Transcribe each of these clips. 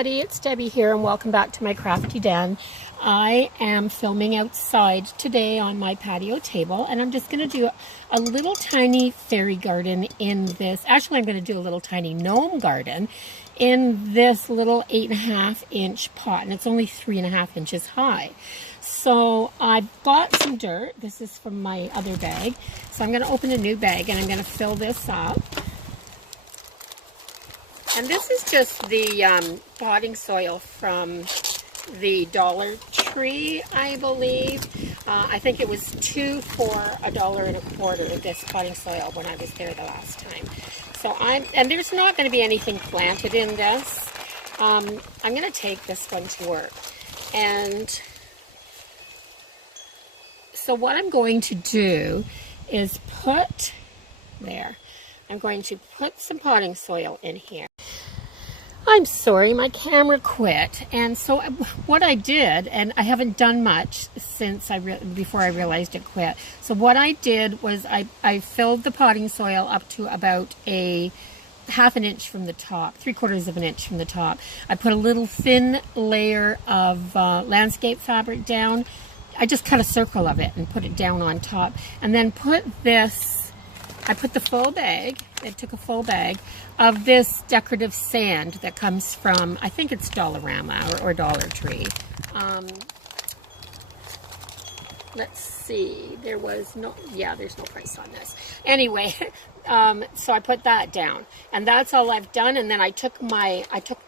everybody, it's Debbie here and welcome back to my crafty den. I am filming outside today on my patio table and I'm just going to do a little tiny fairy garden in this. Actually, I'm going to do a little tiny gnome garden in this little 8.5 inch pot, and it's only 3.5 inches high. So I bought some dirt. This is from my other bag. So I'm going to open a new bag and I'm going to fill this up. And this is just the potting soil from the Dollar Tree, I believe. I think it was 2 for $1.25, this potting soil, when I was there the last time. So and there's not going to be anything planted in this. I'm going to take this one to work. And so what I'm going to do is I'm going to put some potting soil in here. I'm sorry, my camera quit, and so what I did, and I haven't done much since before I realized it quit. So what I did was I filled the potting soil up to about a 1/2 inch from the top, 3/4 inch from the top. I put a little thin layer of landscape fabric down. I just cut a circle of it and put it down on top, and then I put the full bag, I took a full bag of this decorative sand that comes from, I think it's Dollarama or Dollar Tree. Let's see, there's no price on this. Anyway, so I put that down, and that's all I've done. And then I took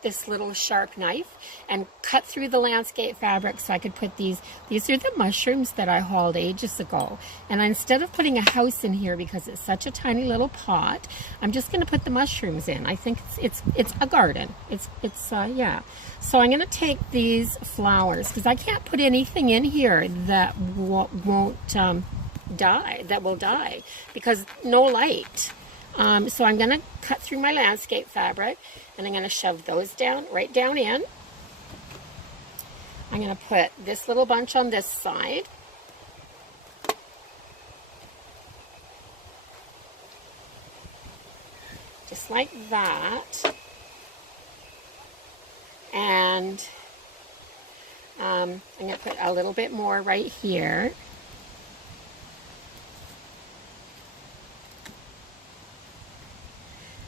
this little sharp knife and cut through the landscape fabric so I could put these are the mushrooms that I hauled ages ago. And instead of putting a house in here because it's such a tiny little pot, I'm just going to put the mushrooms in. I think it's a garden. Yeah. So I'm going to take these flowers because I can't put anything in here that won't die, that will die, because no light. So I'm going to cut through my landscape fabric and I'm going to shove those right down in. I'm going to put this little bunch on this side. Just like that. And I'm going to put a little bit more right here.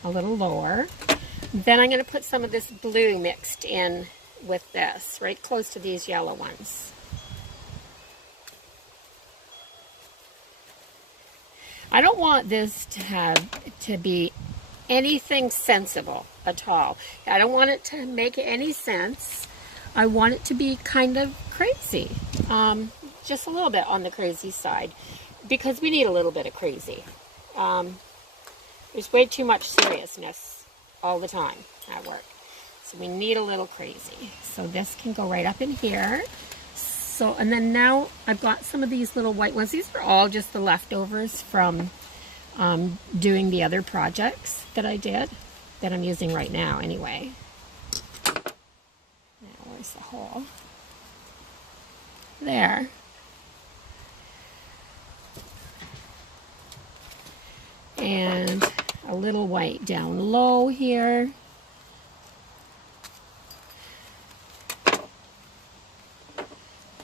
A little lower. Then I'm going to put some of this blue mixed in with this, right close to these yellow ones. I don't want this to be anything sensible at all. I don't want it to make any sense. I want it to be kind of crazy. Just a little bit on the crazy side, because we need a little bit of crazy. There's way too much seriousness all the time at work. So we need a little crazy. So this can go right up in here. So, and then now I've got some of these little white ones. These are all just the leftovers from doing the other projects that I did, that I'm using right now anyway. Now, where's the hole? There. And a little white down low here.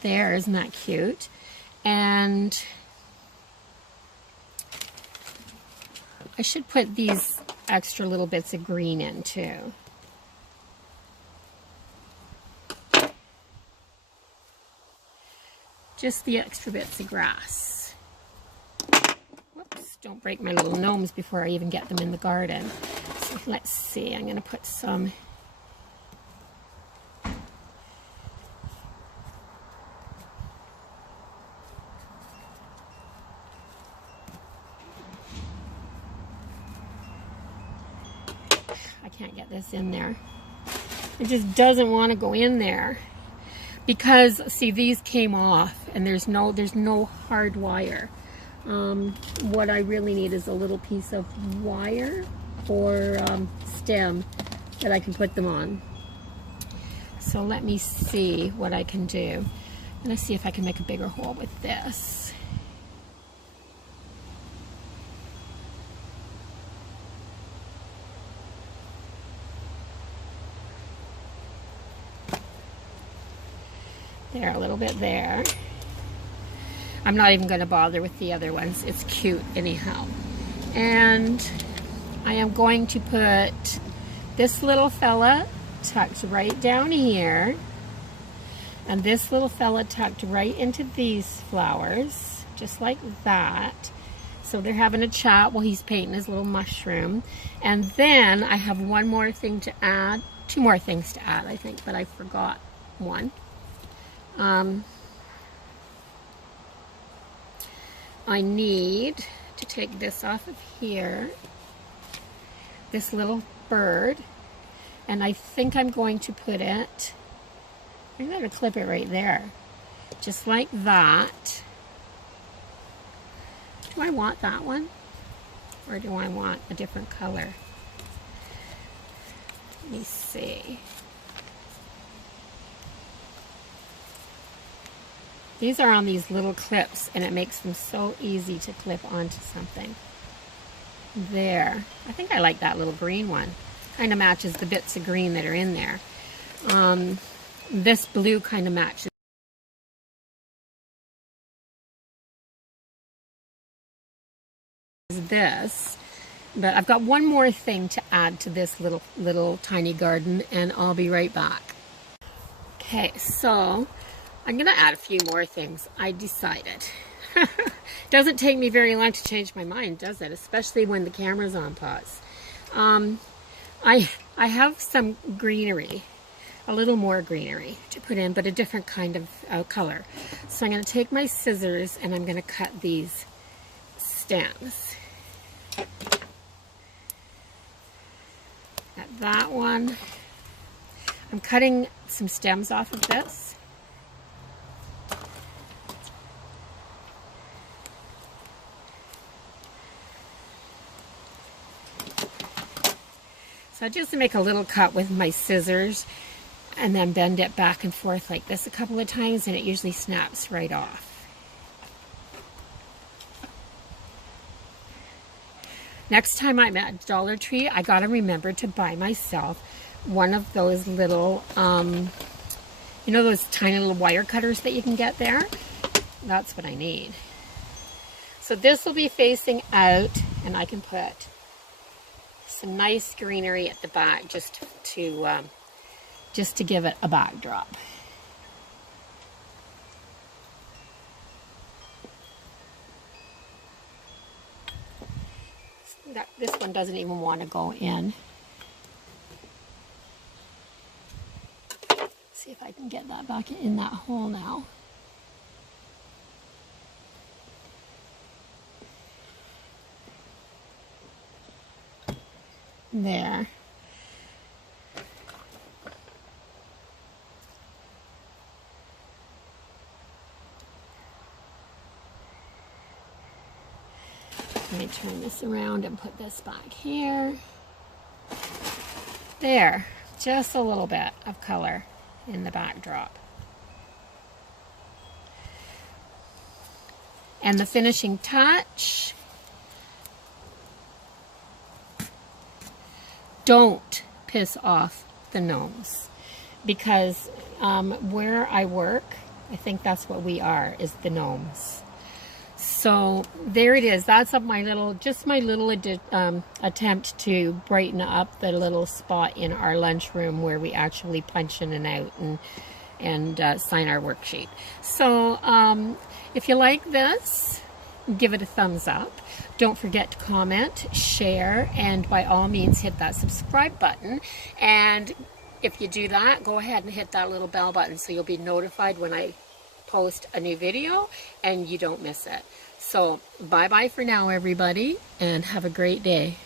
There, isn't that cute? And I should put these extra little bits of green in too. Just the extra bits of grass. Whoops, don't break my little gnomes before I even get them in the garden. So let's see, I'm going to put some can't get this in there. It just doesn't want to go in there because, see, these came off and there's no hard wire. What I really need is a little piece of wire or stem that I can put them on. So let me see what I can do. Let's see if I can make a bigger hole with this. There, a little bit there. I'm not even going to bother with the other ones. It's cute anyhow. And I am going to put this little fella tucked right down here. And this little fella tucked right into these flowers, just like that. So they're having a chat while he's painting his little mushroom. And then I have one more thing to add. Two more things to add, I think, but I forgot one. I need to take this off of here, this little bird, and I think I'm going to put it, I'm going to clip it right there, just like that. Do I want that one, or do I want a different color? Let me see. These are on these little clips, and it makes them so easy to clip onto something. There. I think I like that little green one. Kind of matches the bits of green that are in there. This blue kind of matches this. But I've got one more thing to add to this little tiny garden, and I'll be right back. Okay, so I'm going to add a few more things. I decided. Doesn't take me very long to change my mind, does it? Especially when the camera's on pause. I have some greenery, a little more greenery to put in, but a different kind of color. So I'm going to take my scissors and I'm going to cut these stems. Got that one. I'm cutting some stems off of this. So I just make a little cut with my scissors and then bend it back and forth like this a couple of times, and it usually snaps right off. Next time I'm at Dollar Tree, I gotta remember to buy myself one of those little, you know those tiny little wire cutters that you can get there? That's what I need. So this will be facing out, and I can put some nice greenery at the back just to give it a backdrop. This one doesn't even want to go in. See if I can get that back in that hole now. There. Let me turn this around and put this back here. There, just a little bit of color in the backdrop. And the finishing touch, don't piss off the gnomes, because where I work, I think that's what we are, is the gnomes. So there it is. That's my little attempt to brighten up the little spot in our lunchroom where we actually punch in and out and sign our worksheet. So if you like this, give it a thumbs up. Don't forget to comment, share, and by all means hit that subscribe button. And if you do that, go ahead and hit that little bell button so you'll be notified when I post a new video and you don't miss it. So bye-bye for now, everybody, and have a great day.